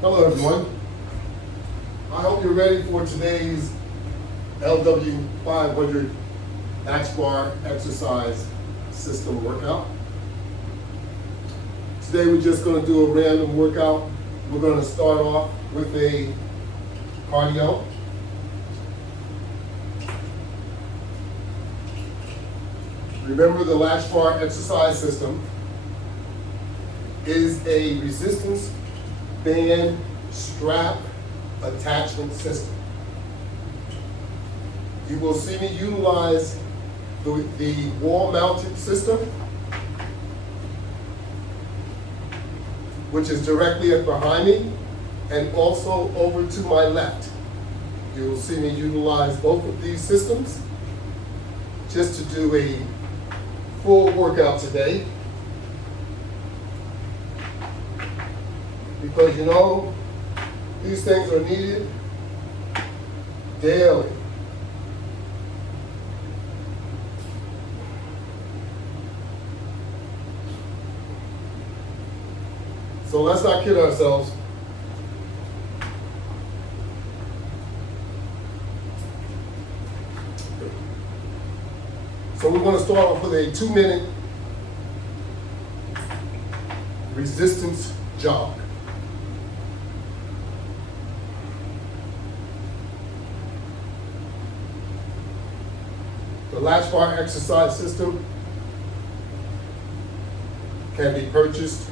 Hello everyone. I hope you're ready for today's LW500 Latchbar exercise system workout. Today we're just going to do a random workout. We're going to start off with a cardio. Remember, the Latchbar exercise system is a resistance band strap attachment system. You will see me utilize the wall-mounted system, which is directly behind me, and also over to my left. You will see me utilize both of these systems just to do a full workout today. Because you know, these things are needed daily. So let's not kid ourselves. So we're going to start off with a 2-minute resistance jog. The Latchbar exercise system can be purchased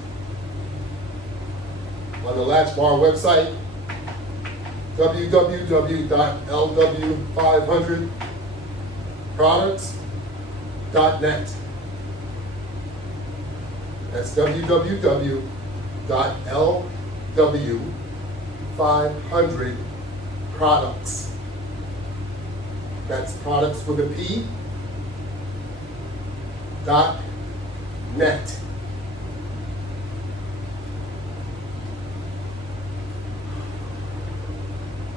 on the Latchbar website, www.LW500products.net. That's www.LW500products. That's products with a P, .net.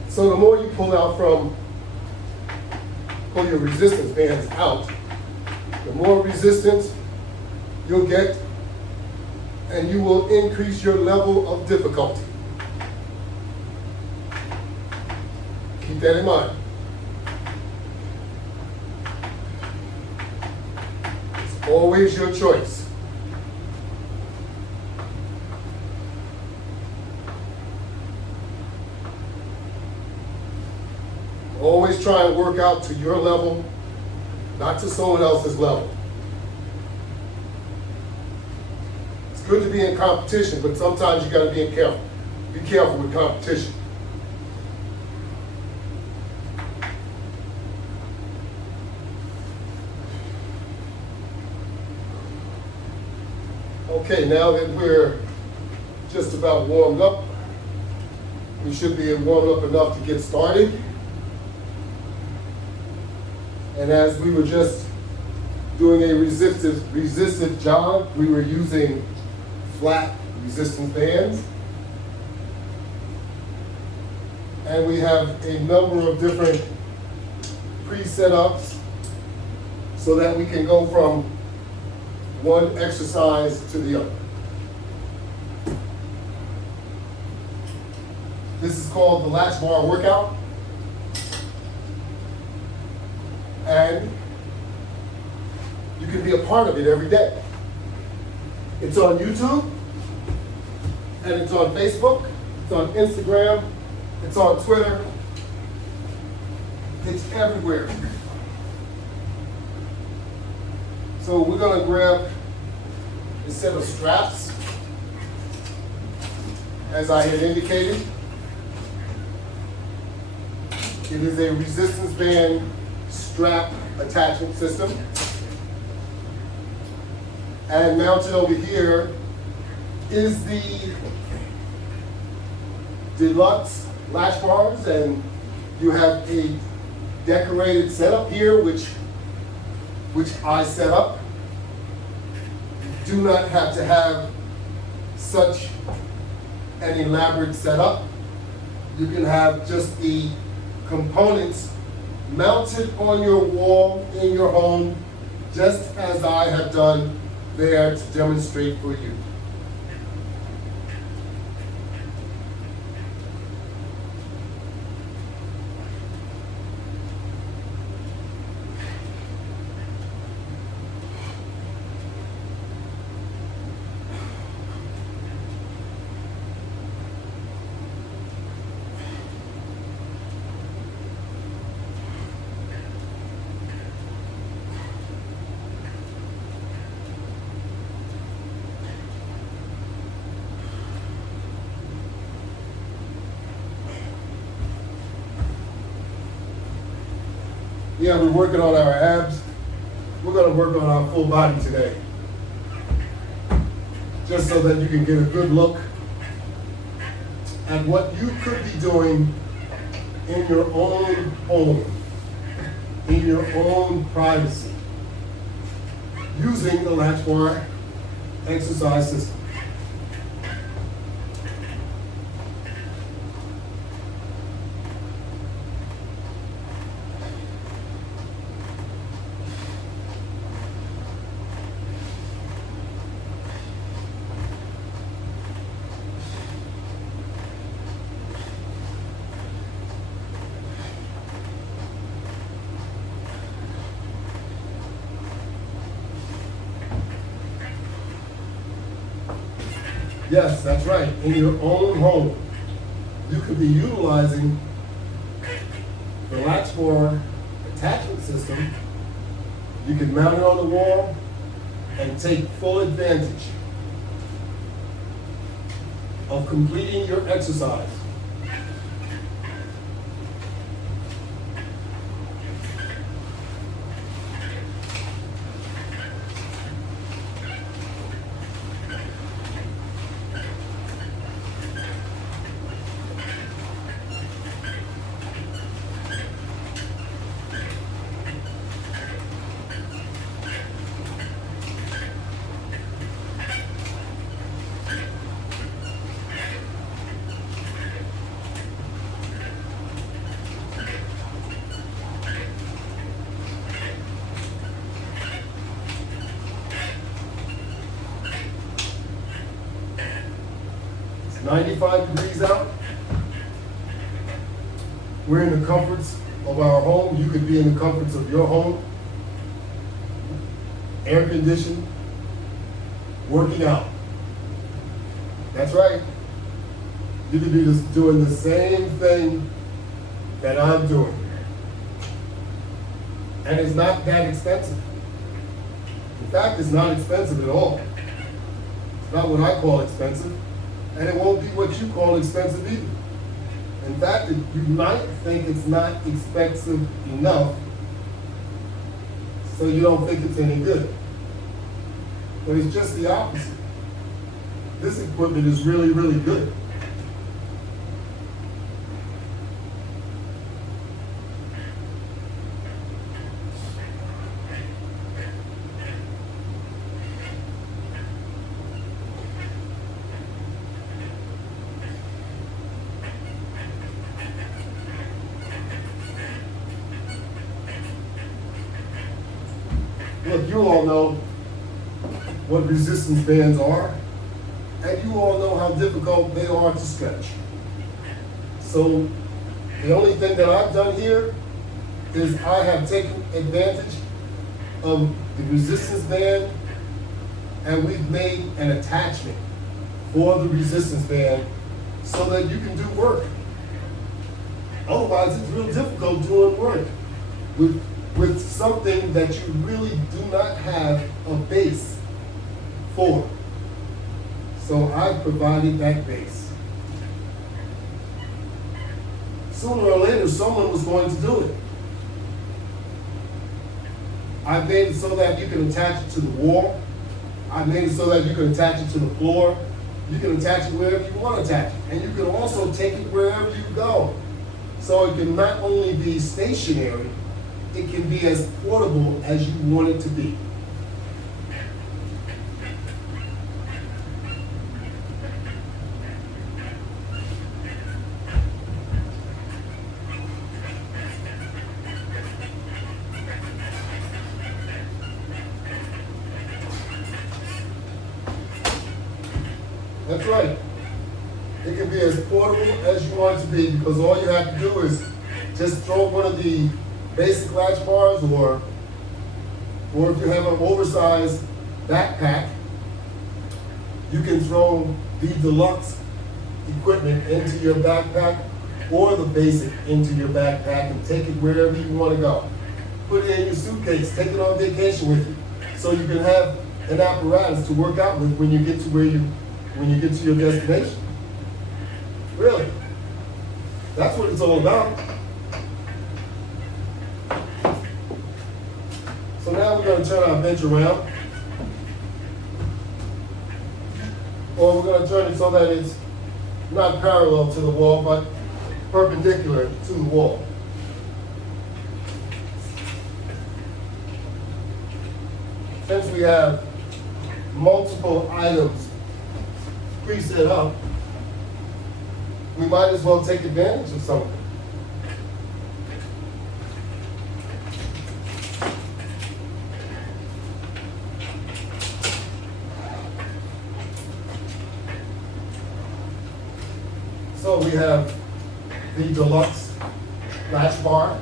So the more you pull your resistance bands out, the more resistance you'll get, and you will increase your level of difficulty. Keep that in mind. It's always your choice. Always try and work out to your level, not to someone else's level. It's good to be in competition, but sometimes you got to be careful. Be careful with competition. Okay, now that we're just about warmed up, we should be warmed up enough to get started. And as we were just doing a resistive jog, we were using flat resistance bands. And we have a number of different pre-setups so that we can go from one exercise to the other. This is called the Latchbar workout. And you can be a part of it every day. It's on YouTube, and it's on Facebook, it's on Instagram, it's on Twitter, it's everywhere. So we're going to grab a set of straps, as I had indicated. It is a resistance band strap attachment system. And mounted over here is the deluxe latch bars, and you have a decorated setup here, which I set up. You do not have to have such an elaborate setup. You can have just the components mounted on your wall in your home, just as I have done there to demonstrate for you. Yeah, we're working on our abs. We're gonna work on our full body today. Just so that you can get a good look at what you could be doing in your own home, in your own privacy, using the Latchbar exercise system. Yes, that's right. In your own home, you could be utilizing the Latchbar attachment system. You can mount it on the wall and take full advantage of completing your exercise. It's 95 degrees out. We're in the comforts of our home. You could be in the comforts of your home. Air conditioned, working out. That's right. You could be just doing the same thing that I'm doing. And it's not that expensive. In fact, it's not expensive at all. It's not what I call expensive, and it won't be what you call expensive either. In fact, you might think it's not expensive enough, so you don't think it's any good. But it's just the opposite. This equipment is really, really good. Look, you all know what resistance bands are, and you all know how difficult they are to stretch. So the only thing that I've done here is I have taken advantage of the resistance band, and we've made an attachment for the resistance band so that you can do work. Otherwise, it's real difficult doing work with something that you really do not have a base for. So I've provided that base. Sooner or later, someone was going to do it. I made it so that you can attach it to the wall. I made it so that you can attach it to the floor. You can attach it wherever you want to attach it. And you can also take it wherever you go. So it can not only be stationary, it can be as portable as you want it to be. That's right. It can be as portable as you want it to be, because all you have to do is just throw one of the basic latch bars, or if you have an oversized backpack, you can throw the deluxe equipment into your backpack or the basic into your backpack and take it wherever you want to go. Put it in your suitcase, take it on vacation with you, so you can have an apparatus to work out with when you get to when you get to your destination. Really. That's what it's all about. So now we're going to turn our bench around. Or we're going to turn it so that it's not parallel to the wall, but perpendicular to the wall. Since we have multiple items preset up, we might as well take advantage of something. So we have the deluxe latch bar,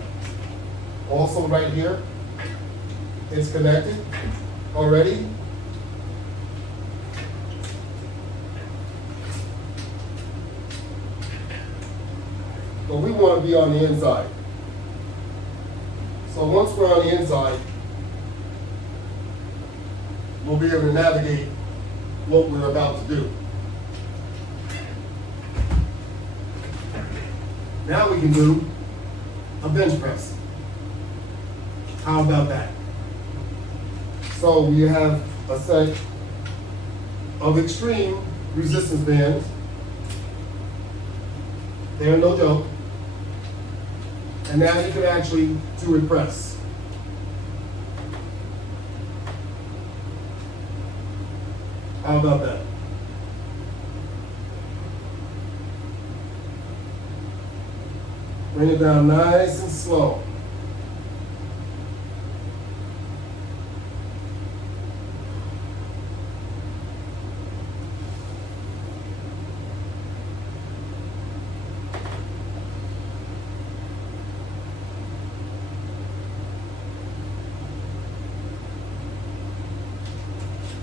also right here. It's connected already. But we want to be on the inside. So once we're on the inside, we'll be able to navigate what we're about to do. Now we can do a bench press. How about that? So we have a set of extreme resistance bands. They're no joke. And now you can actually do a press. How about that? Bring it down nice and slow.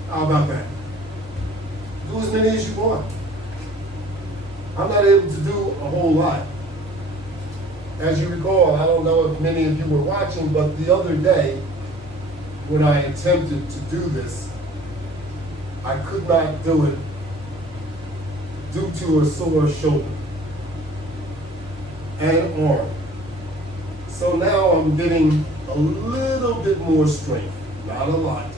How about that? Do as many as you want. I'm not able to do a whole lot. As you recall, I don't know if many of you were watching, but the other day, when I attempted to do this, I could not do it due to a sore shoulder and arm. So now I'm getting a little bit more strength, not a lot.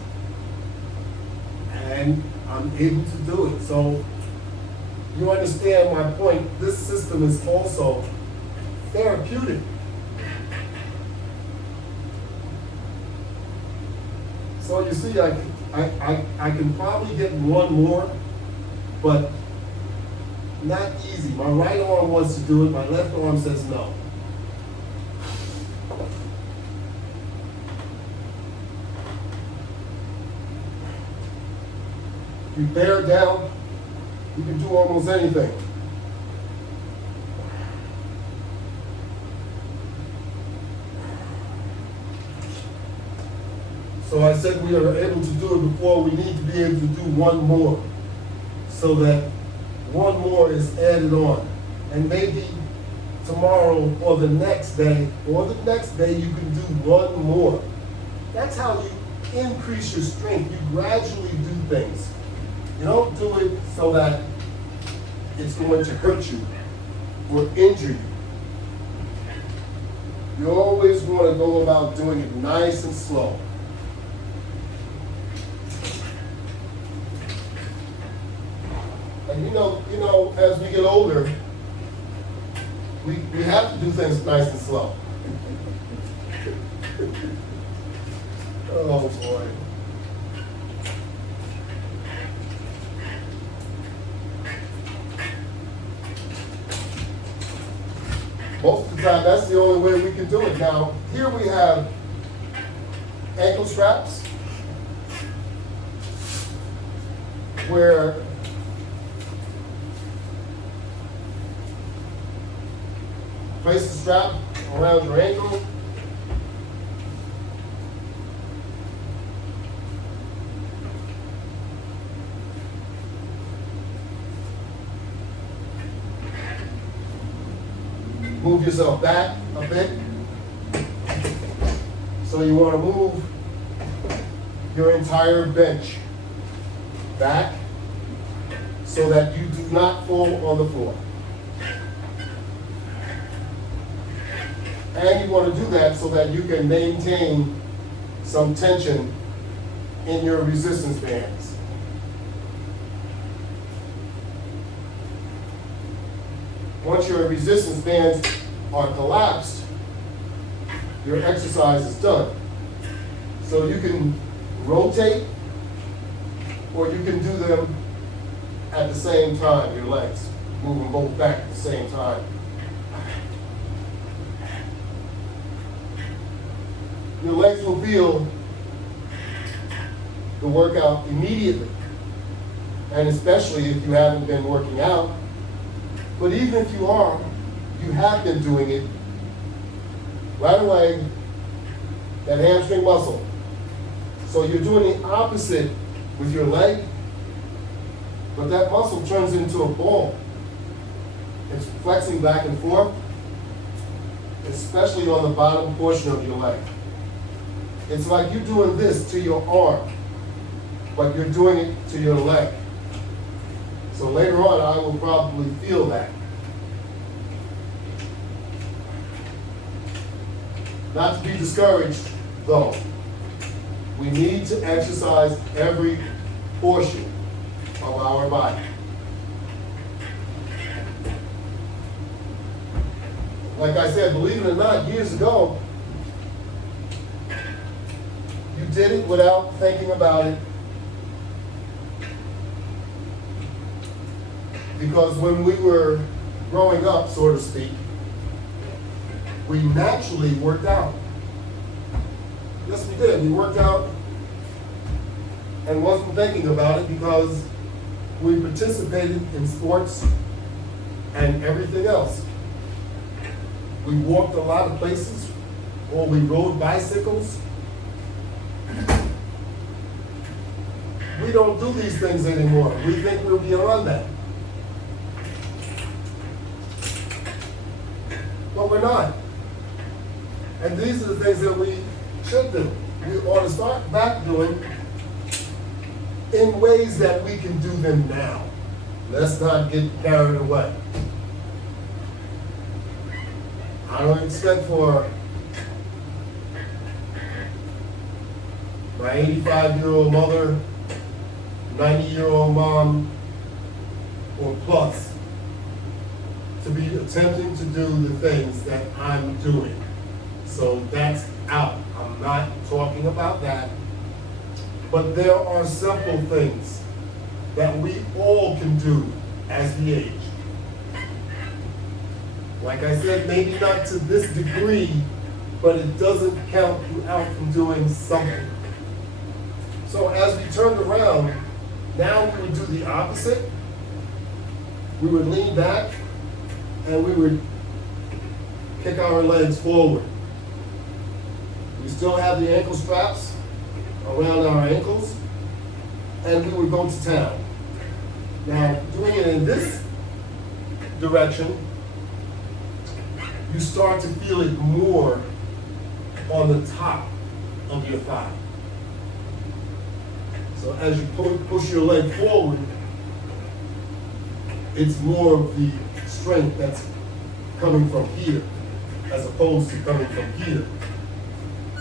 And I'm able to do it. So you understand my point. This system is also therapeutic. So you see, I can probably get one more, but not easy. My right arm wants to do it, my left arm says no. If you bear down, you can do almost anything. So I said we are able to do it before. We need to be able to do one more, so that one more is added on. And maybe tomorrow or the next day you can do one more. That's how you increase your strength. You gradually do things. You don't do it so that it's going to hurt you or injure you. You always want to go about doing it nice and slow. And you know, as we get older, we have to do things nice and slow. Oh boy. Most of the time, that's the only way we can do it. Now, here we have ankle straps, where place the strap around your ankle. Move yourself back a bit. So you want to move your entire bench back so that you do not fall on the floor. And you want to do that so that you can maintain some tension in your resistance bands. Once your resistance bands are collapsed, your exercise is done. So you can rotate, or you can do them at the same time, your legs. Move them both back at the same time. Your legs will feel the workout immediately, and especially if you haven't been working out. But even if you are, you have been doing it, right away, that hamstring muscle. So you're doing the opposite with your leg, but that muscle turns into a ball. It's flexing back and forth, especially on the bottom portion of your leg. It's like you're doing this to your arm, but you're doing it to your leg. So later on, I will probably feel that. Not to be discouraged, though. We need to exercise every portion of our body. Like I said, believe it or not, years ago, you did it without thinking about it. Because when we were growing up, so to speak, we naturally worked out. Yes, we did. We worked out and wasn't thinking about it because we participated in sports and everything else. We walked a lot of places, or we rode bicycles. We don't do these things anymore. We think we're beyond that. But we're not. And these are the things that we should do. We ought to start back doing in ways that we can do them now. Let's not get carried away. I don't expect for my 85-year-old mother, 90-year-old mom, or plus to be attempting to do the things that I'm doing. So that's out. I'm not talking about that. But there are simple things that we all can do as we age. Like I said, maybe not to this degree, but it doesn't count you out from doing something. So as we turned around, now we would do the opposite. We would lean back and we would kick our legs forward. We still have the ankle straps around our ankles, and we would go to town. Now, doing it in this direction, you start to feel it more on the top of your thigh. So as you push your leg forward, it's more of the strength that's coming from here as opposed to coming from here.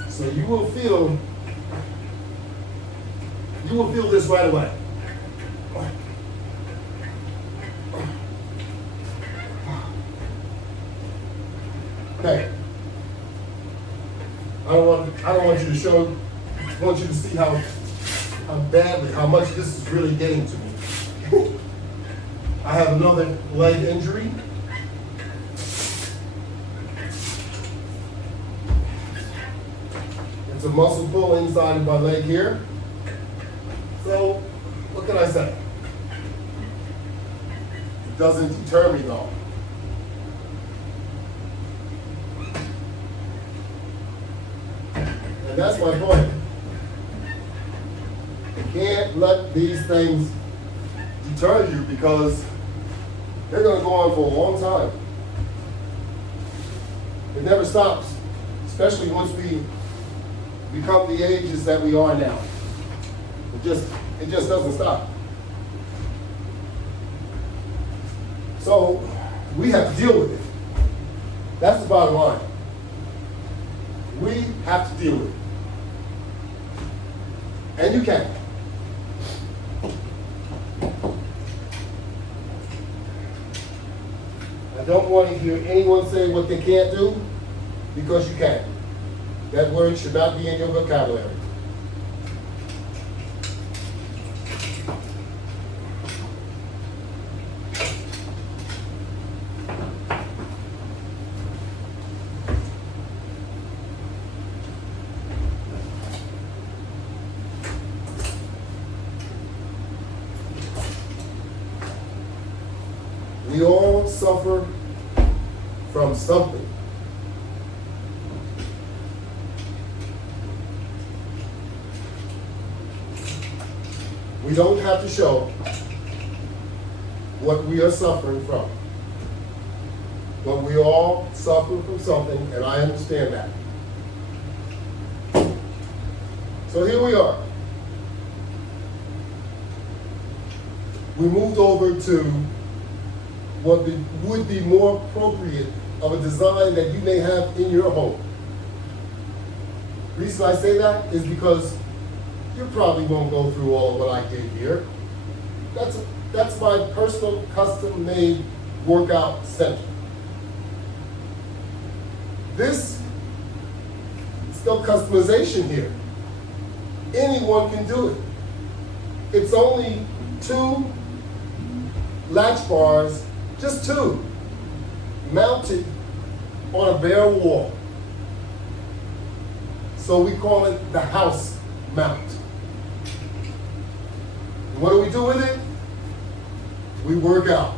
So you will feel this right away. Okay. I don't want you to show. I want you to see how much this is really getting to me. I have another leg injury. It's a muscle pull inside of my leg here. So, what can I say? It doesn't deter me though. And that's my point. You can't let these things deter you because they're going to go on for a long time. It never stops, especially once we become the ages that we are now. It just doesn't stop. So we have to deal with it. That's the bottom line. We have to deal with it. And you can. I don't want to hear anyone say what they can't do, because you can. That word should not be in your vocabulary. We all suffer from something. We don't have to show what we are suffering from. But we all suffer from something, and I understand that. So here we are. We moved over to what would be more appropriate of a design that you may have in your home. The reason I say that is because you probably won't go through all of what I did here. That's my personal custom-made workout center. This is no customization here. Anyone can do it. It's only 2 latch bars, just 2, mounted on a bare wall. So we call it the house mount. What do we do with it? We work out.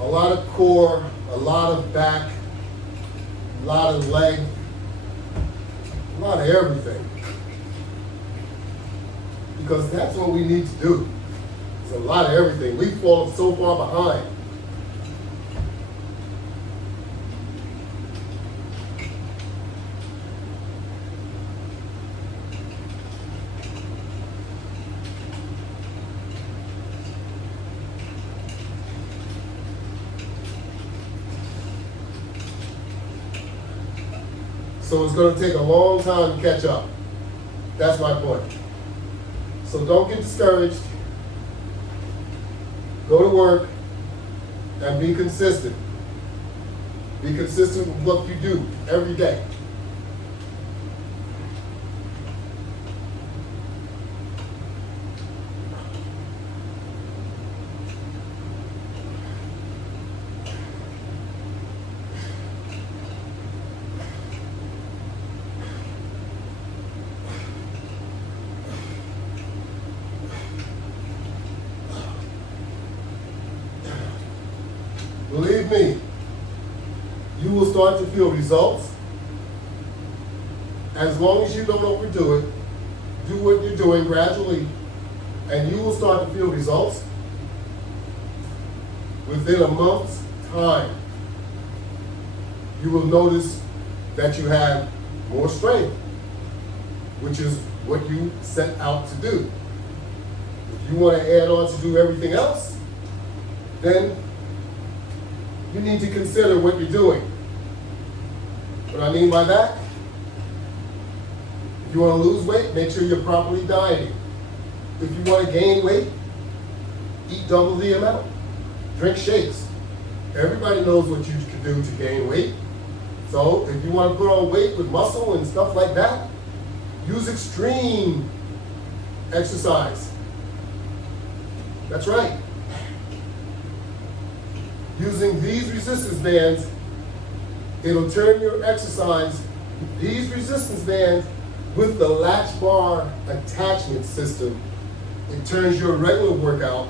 A lot of core, a lot of back, a lot of leg, a lot of everything. Because that's what we need to do. It's a lot of everything. We've fallen so far behind. So it's going to take a long time to catch up. That's my point. So don't get discouraged. Go to work and be consistent. Be consistent with what you do every day. Believe me, you will start to feel results. As long as you don't overdo it, do what you're doing gradually, and you will start to feel results within a month's time. You will notice that you have more strength, which is what you set out to do. If you want to add on to do everything else, then you need to consider what you're doing. What I mean by that, if you want to lose weight, make sure you're properly dieting. If you want to gain weight, eat double the amount. Drink shakes. Everybody knows what you can do to gain weight. So if you want to put on weight with muscle and stuff like that, use extreme exercise. That's right. Using these resistance bands, it'll turn your exercise, these resistance bands with the latch bar attachment system, it turns your regular workout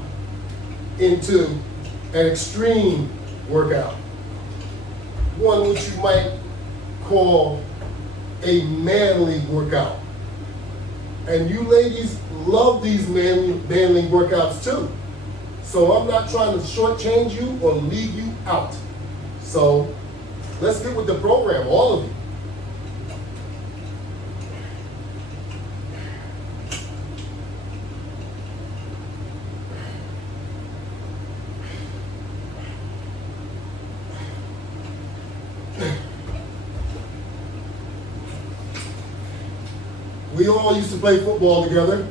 into an extreme workout. One which you might call a manly workout. And you ladies love these manly workouts too. So I'm not trying to shortchange you or leave you out. So let's get with the program, all of you. We all used to play football together.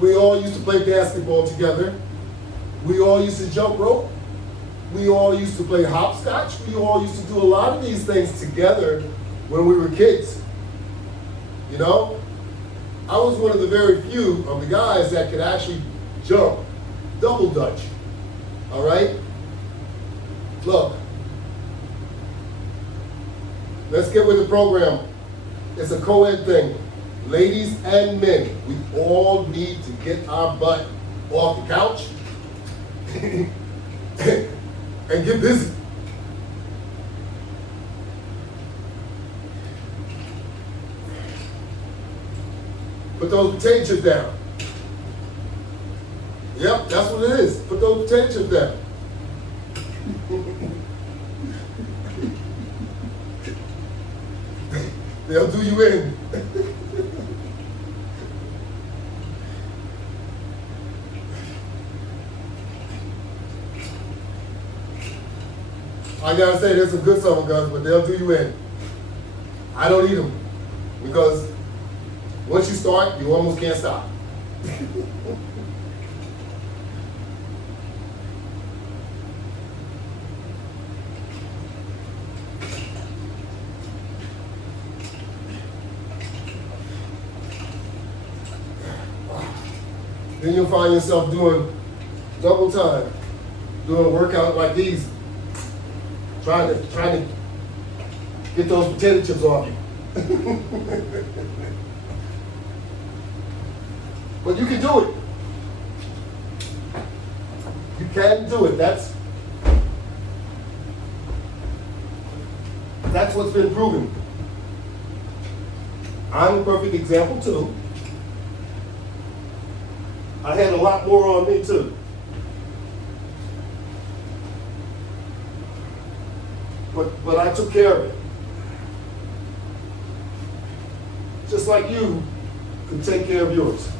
We all used to play basketball together. We all used to jump rope. We all used to play hopscotch. We all used to do a lot of these things together when we were kids. You know? I was one of the very few of the guys that could actually jump double dutch. All right? Look. Let's get with the program. It's a co-ed thing. Ladies and men, we all need to get our butt off the couch and get busy. Put those potato chips down. Yep, that's what it is. Put those potato chips down. They'll do you in. I gotta say, there's some good summer guns, but they'll do you in. I don't eat them because once you start, you almost can't stop. Then you'll find yourself doing double time, doing a workout like these, trying to get those potato chips off you. But you can do it. You can do it. That's what's been proven. I'm a perfect example too. I had a lot more on me too. But I took care of it. Just like you could take care of yours.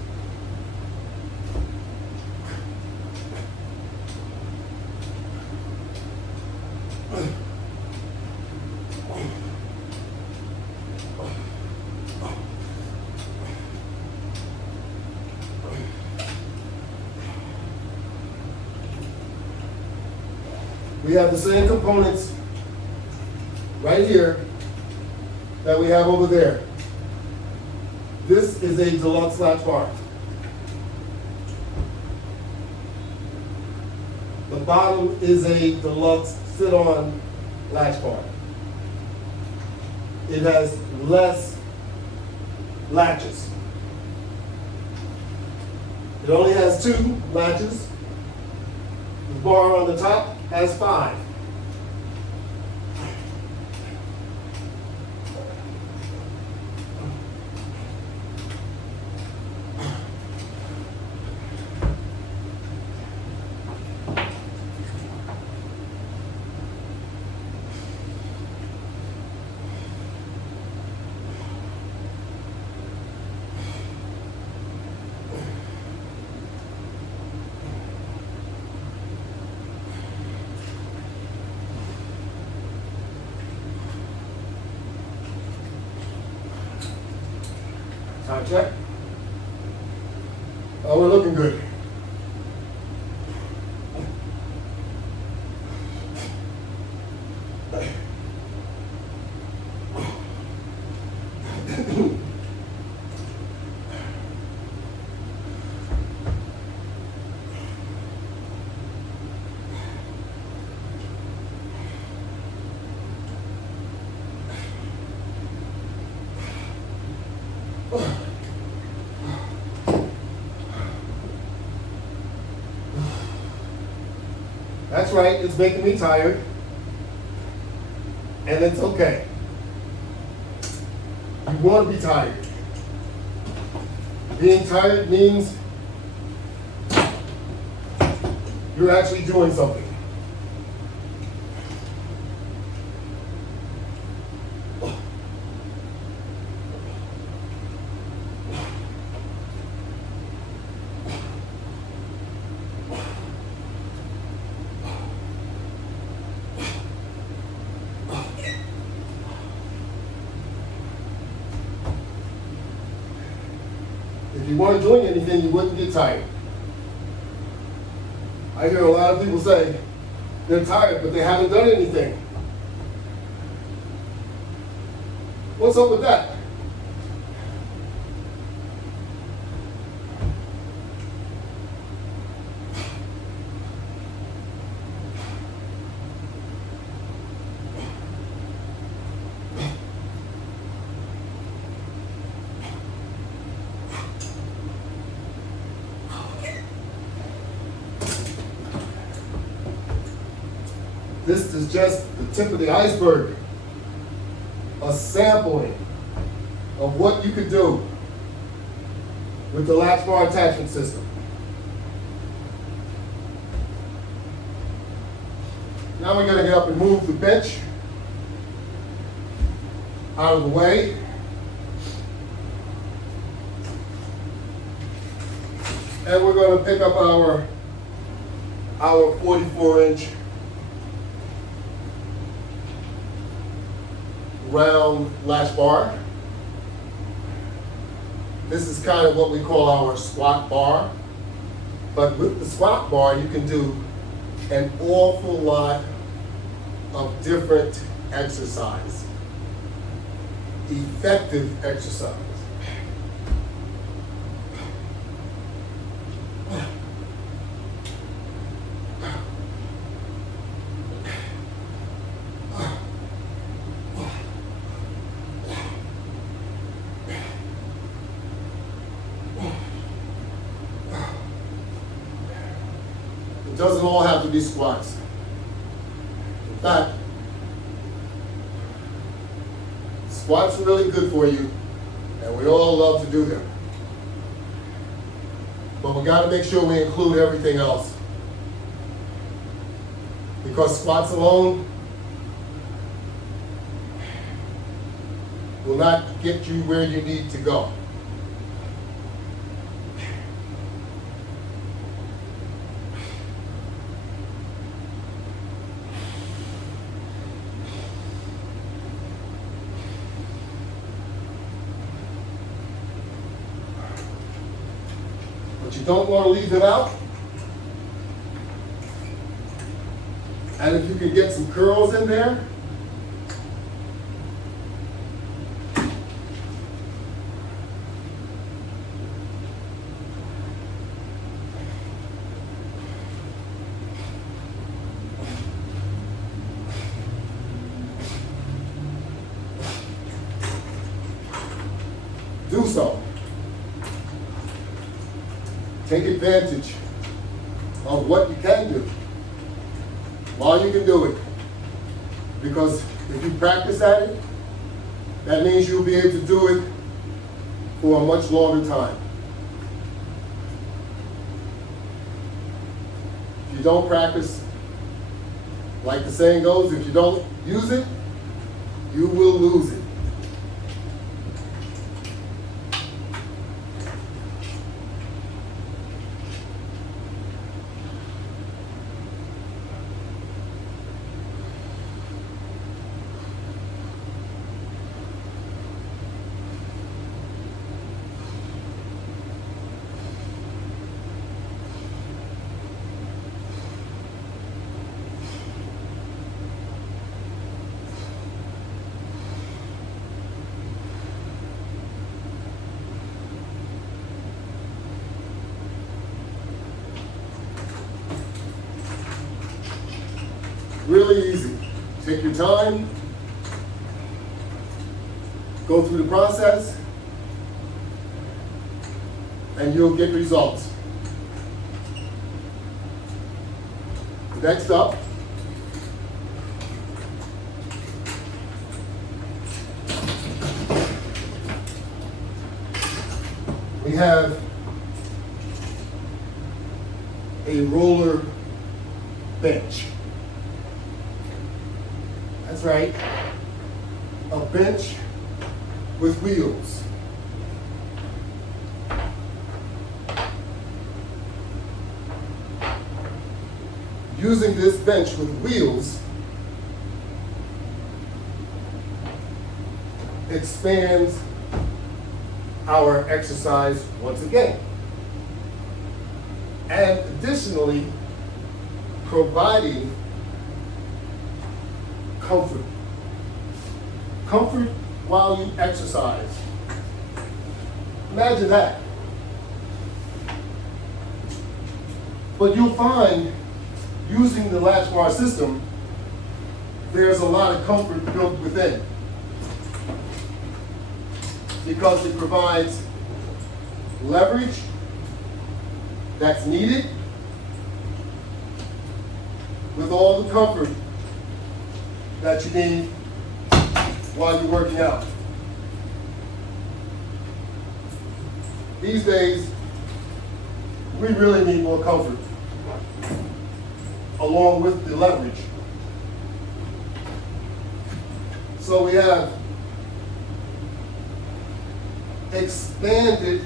We have the same components right here that we have over there. This is a deluxe latch bar. The bottom is a deluxe sit-on latch bar. It has less latches. It only has 2 latches. The bar on the top has 5. Time check. Oh, we're looking good. That's right, it's making me tired. And it's okay. You want to be tired. Being tired means you're actually doing something. If you weren't doing anything, you wouldn't get tired. I hear a lot of people say they're tired, but they haven't done anything. What's up with that? This is just the tip of the iceberg, a sampling of what you could do with the Latchbar attachment system. Now we're going to get up and move the bench out of the way. And we're going to pick up our 44-inch round latch bar. This is kind of what we call our squat bar. But with the squat bar, you can do an awful lot of different exercise, effective exercise. It doesn't all have to be squats. In fact, squats are really good for you, and we all love to do them. But we got to make sure we include everything else. Because squats alone will not get you where you need to go. But you don't want to leave it out. And if you can get some curls in there, do so. Take advantage of what you can do while you can do it. Because if you practice at it, that means you'll be able to do it for a much longer time. If you don't practice, like the saying goes, if you don't use it, you will lose it. Really easy. Take your time, go through the process, and you'll get results. Next up, we have a roller bench. That's right, a bench with wheels. Using this bench with wheels expands our exercise once again. And additionally, providing comfort. Comfort while you exercise. Imagine that. But you'll find, using the Latchbar system, there's a lot of comfort built within, because it provides leverage that's needed with all the comfort that you need while you're working out. These days, we really need more comfort along with the leverage. So we have expanded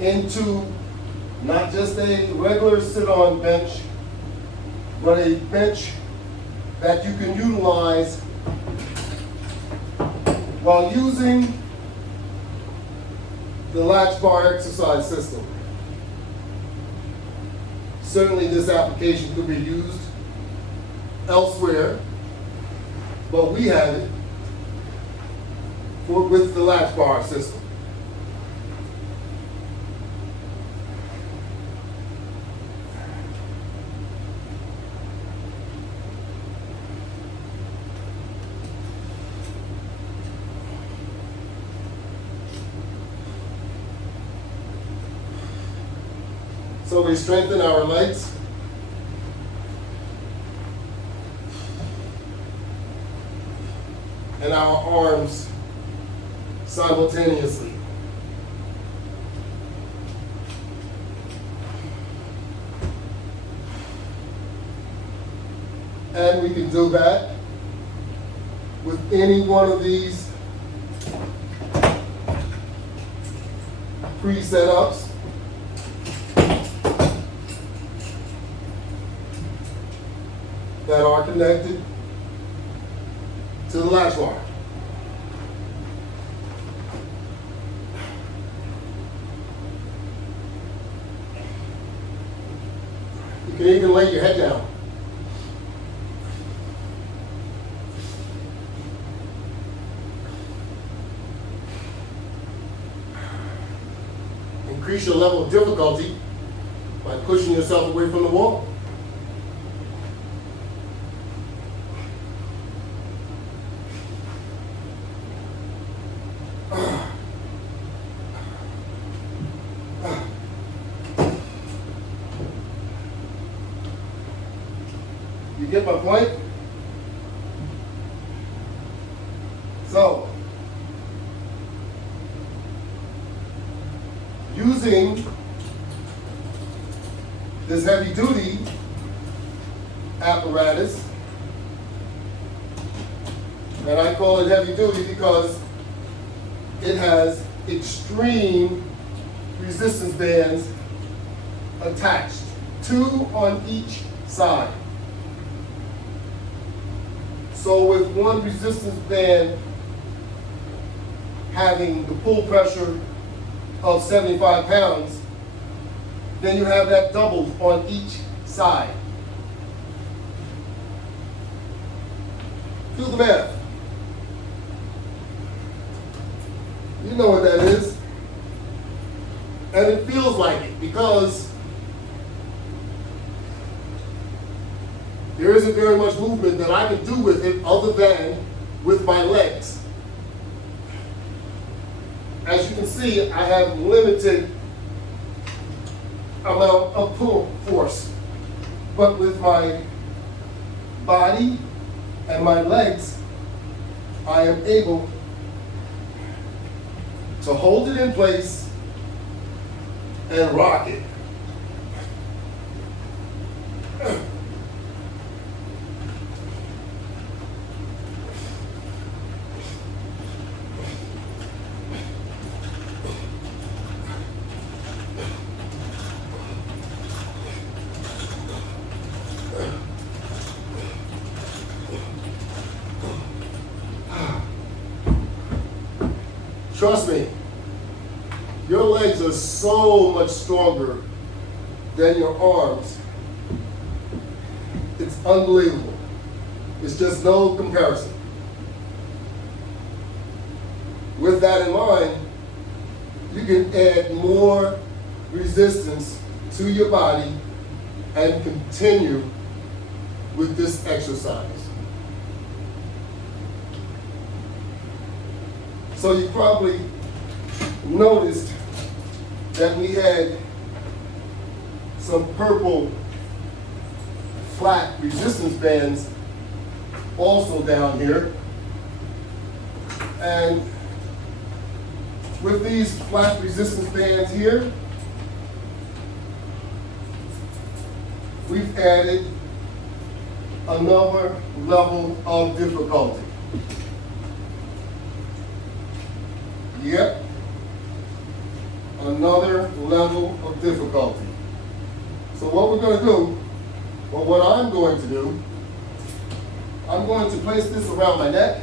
into not just a regular sit-on bench, but a bench that you can utilize while using the Latchbar exercise system. Certainly this application could be used elsewhere, but we have it with the Latchbar system. So we strengthen our legs. And our arms simultaneously. And we can do that with any one of these pre-setups. That are connected to the Latchbar. You can even lay your head down. Increase your level of difficulty by pushing yourself away from the wall. You get my point? So, using this heavy duty apparatus, and I call it heavy duty because it has extreme resistance bands attached, 2 on each side. So with one resistance band having the pull pressure of 75 pounds, then you have that doubled on each side. Do the math. You know what that is. And it feels like it because there isn't very much movement that I can do with it other than with my legs. As you can see, I have limited amount of pull force. But with my body and my legs, I am able to hold it in place and rock it. Trust me, your legs are so much stronger than your arms. It's unbelievable. It's just no comparison. With that in mind, you can add more resistance to your body and continue with this exercise. So you probably noticed that we had some purple flat resistance bands also down here. And with these flat resistance bands here, we've added another level of difficulty. Yep, another level of difficulty. So what we're going to do, or what I'm going to do, I'm going to place this around my neck,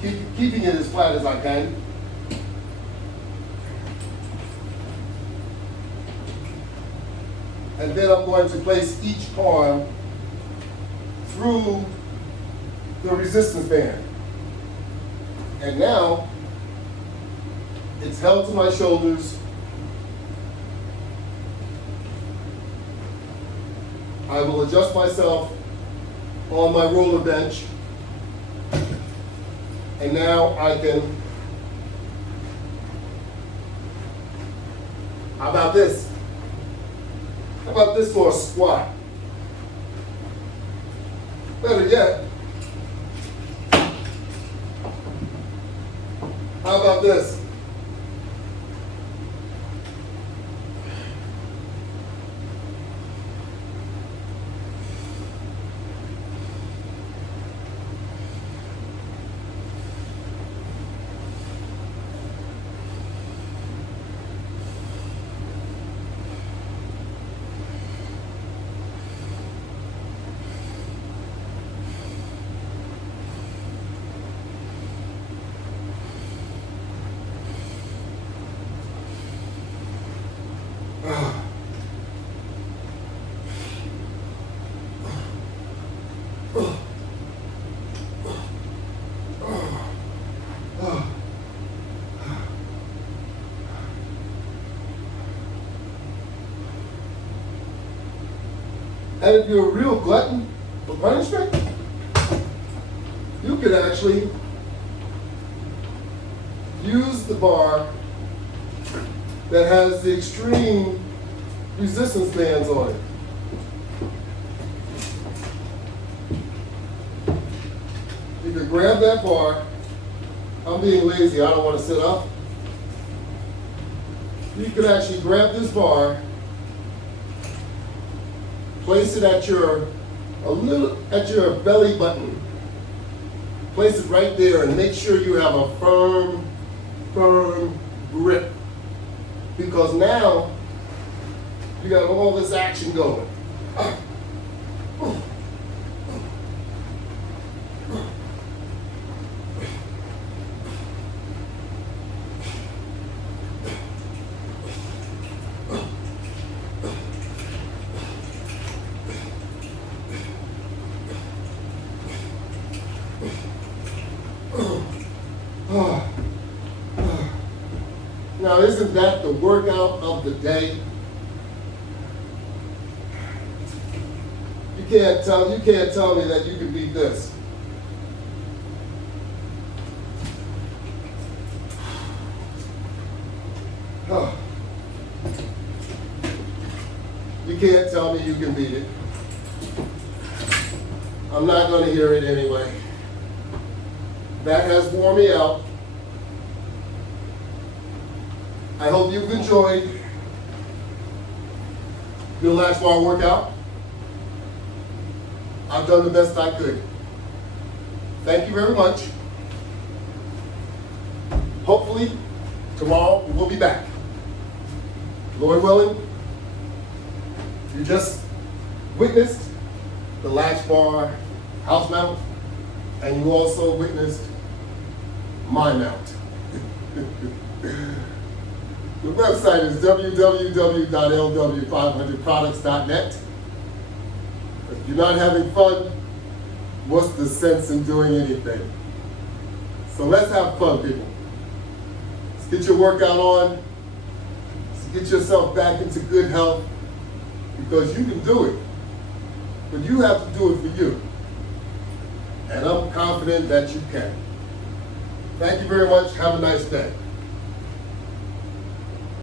keeping it as flat as I can. And then I'm going to place each arm through the resistance band. And now, it's held to my shoulders. I will adjust myself on my roller bench. And now I can, how about this? How about this for a squat? Better yet, how about this? And if you're a real glutton for punishment, you could actually use the bar that has the extreme resistance bands on it. You could grab that bar. I'm being lazy, I don't want to sit up. You could actually grab this bar, place it at your belly button. Place it right there and make sure you have a firm grip. Because now you got all this action going. Now, isn't that the workout of the day? You can't tell me that you can beat this. You can't tell me you can beat it. I'm not going to hear it anyway. That has worn me out. I hope you've enjoyed your Latchbar workout. I've done the best I could. Thank you very much. Hopefully, tomorrow we'll be back. Lord willing, you just witnessed the Latchbar house mount, and you also witnessed my mount. The website is www.LW500products.net. If you're not having fun, what's the sense in doing anything? So let's have fun, people. Let's get your workout on. Let's get yourself back into good health, because you can do it. But you have to do it for you. And I'm confident that you can. Thank you very much. Have a nice day.